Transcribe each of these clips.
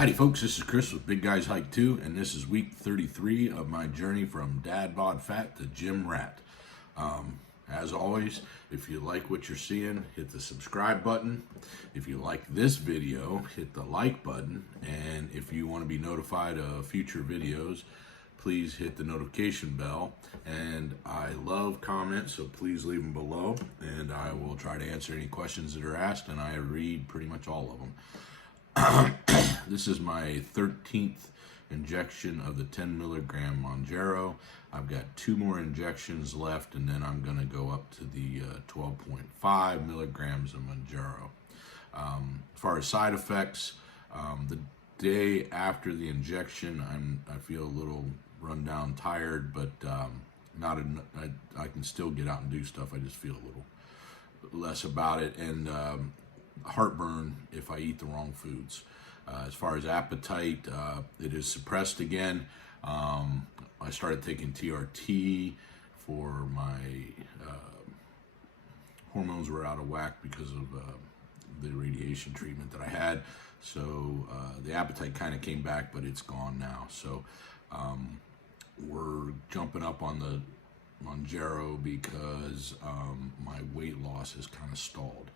Howdy folks, this is Chris with Big Guys Hike 2, and this is week 33 of my journey from Dad Bod Fat to Gym Rat. As always, if you like what you're seeing, hit the subscribe button. If you like this video, hit the like button. And if you want to be notified of future videos, please hit the notification bell. And I love comments, so please leave them below. And I will try to answer any questions that are asked, and I read pretty much all of them. This is my 13th injection of the 10 milligram Monjaro. I've got 2 more injections left, and then I'm going to go up to the 12.5 milligrams of Monjaro. As far as side effects, the day after the injection, I feel a little run down, tired, but I can still get out and do stuff. I just feel a little less about it, and heartburn if I eat the wrong foods. As far as appetite, it is suppressed again. I started taking TRT for my hormones were out of whack because of the radiation treatment that I had. So the appetite kind of came back, but it's gone now. So we're jumping up on the Monjaro because my weight loss has kind of stalled.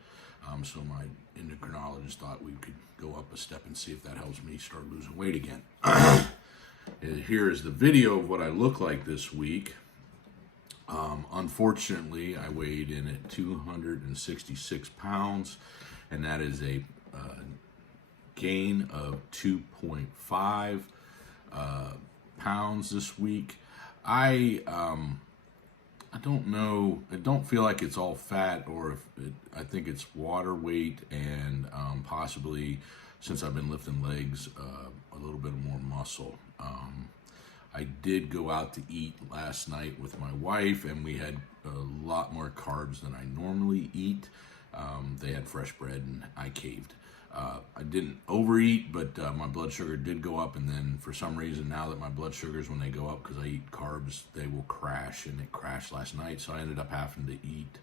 So my endocrinologist thought we could go up a step and see if that helps me start losing weight again. Here is the video of what I look like this week. Unfortunately, I weighed in at 266 pounds, and that is a gain of 2.5 pounds this week. I don't know. I don't feel like it's all fat, or I think it's water weight, and possibly, since I've been lifting legs, a little bit more muscle. I did go out to eat last night with my wife, and we had a lot more carbs than I normally eat. They had fresh bread, and I caved. I didn't overeat, but my blood sugar did go up, and then for some reason now that my blood sugars, when they go up because I eat carbs, they will crash, and it crashed last night, so I ended up having to eat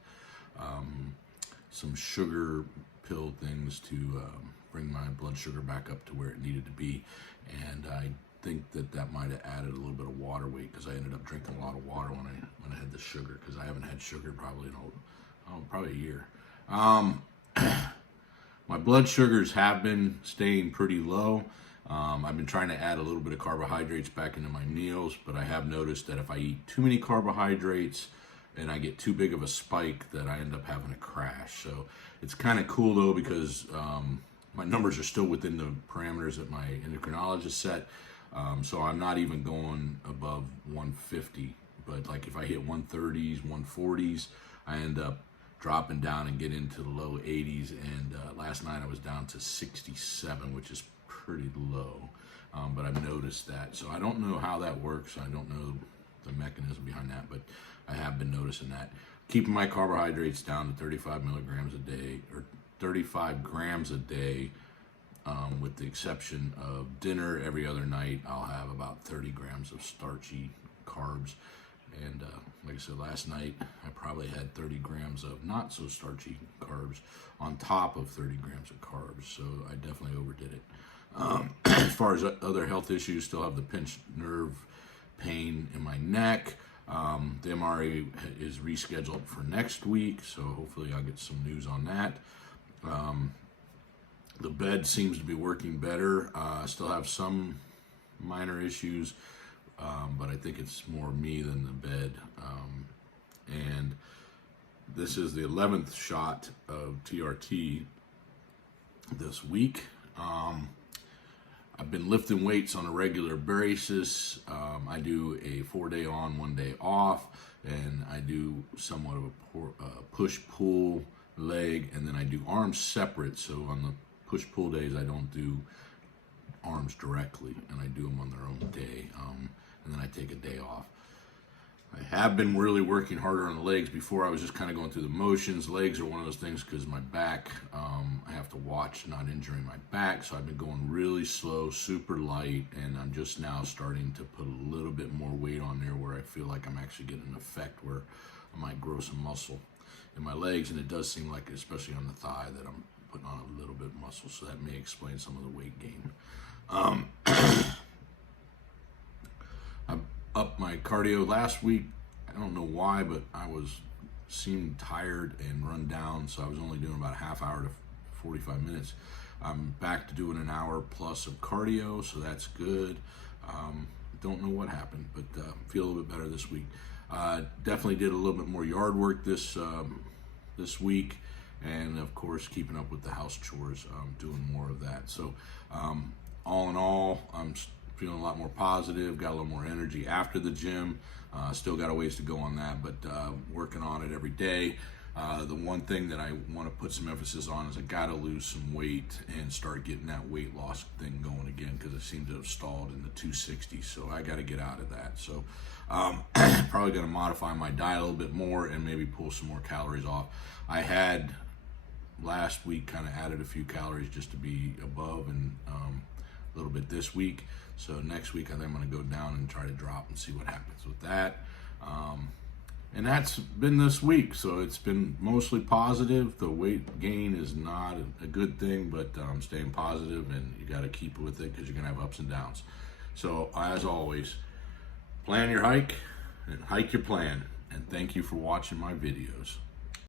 some sugar pill things to bring my blood sugar back up to where it needed to be, and I think that might have added a little bit of water weight because I ended up drinking a lot of water when I had the sugar, because I haven't had sugar probably in probably a year. My blood sugars have been staying pretty low. I've been trying to add a little bit of carbohydrates back into my meals, but I have noticed that if I eat too many carbohydrates and I get too big of a spike, that I end up having a crash. So it's kind of cool though, because my numbers are still within the parameters that my endocrinologist set. So I'm not even going above 150, but like if I hit 130s, 140s, I end up dropping down and get into the low 80s, and last night I was down to 67, which is pretty low, but I've noticed that. So I don't know how that works. I don't know the mechanism behind that, but I have been noticing that. Keeping my carbohydrates down to 35 milligrams a day, or 35 grams a day, with the exception of dinner. Every other night I'll have about 30 grams of starchy carbs. And like I said, last night I probably had 30 grams of not so starchy carbs on top of 30 grams of carbs. So I definitely overdid it. As far as other health issues, still have the pinched nerve pain in my neck. The MRI is rescheduled for next week, so hopefully I'll get some news on that. The bed seems to be working better. I still have some minor issues, but I think it's more me than the bed. And this is the 11th shot of TRT this week. I've been lifting weights on a regular basis. I do a 4-day on, 1-day off, and I do somewhat of a push-pull leg, and then I do arms separate. So on the push-pull days, I don't do arms directly, and I do them on their own day, and then I take a day off. I have been really working harder on the legs. Before I was just kind of going through the motions. Legs are one of those things because my back, I have to watch not injuring my back, so I've been going really slow, super light, and I'm just now starting to put a little bit more weight on there where I feel like I'm actually getting an effect where I might grow some muscle in my legs, and it does seem like, especially on the thigh, that I'm putting on a little bit of muscle, so that may explain some of the weight gain. Um, I upped my cardio last week. I don't know why, but I seemed tired and run down, so I was only doing about a half hour to 45 minutes. I'm back to doing an hour plus of cardio, so that's good. Don't know what happened, but feel a little bit better this week. Definitely did a little bit more yard work this week, and of course keeping up with the house chores, doing more of that. So all in all, I'm feeling a lot more positive, got a little more energy after the gym. Still got a ways to go on that, but working on it every day. The one thing that I want to put some emphasis on is I got to lose some weight and start getting that weight loss thing going again, because it seems to have stalled in the 260s. So I got to get out of that. So probably going to modify my diet a little bit more and maybe pull some more calories off. I had last week kind of added a few calories just to be above, and a little bit this week. So next week I think I'm going to go down and try to drop and see what happens with that. And that's been this week, so it's been mostly positive. The weight gain is not a good thing, but I'm staying positive, and you got to keep with it because you're going to have ups and downs. So as always, plan your hike and hike your plan, and thank you for watching my videos.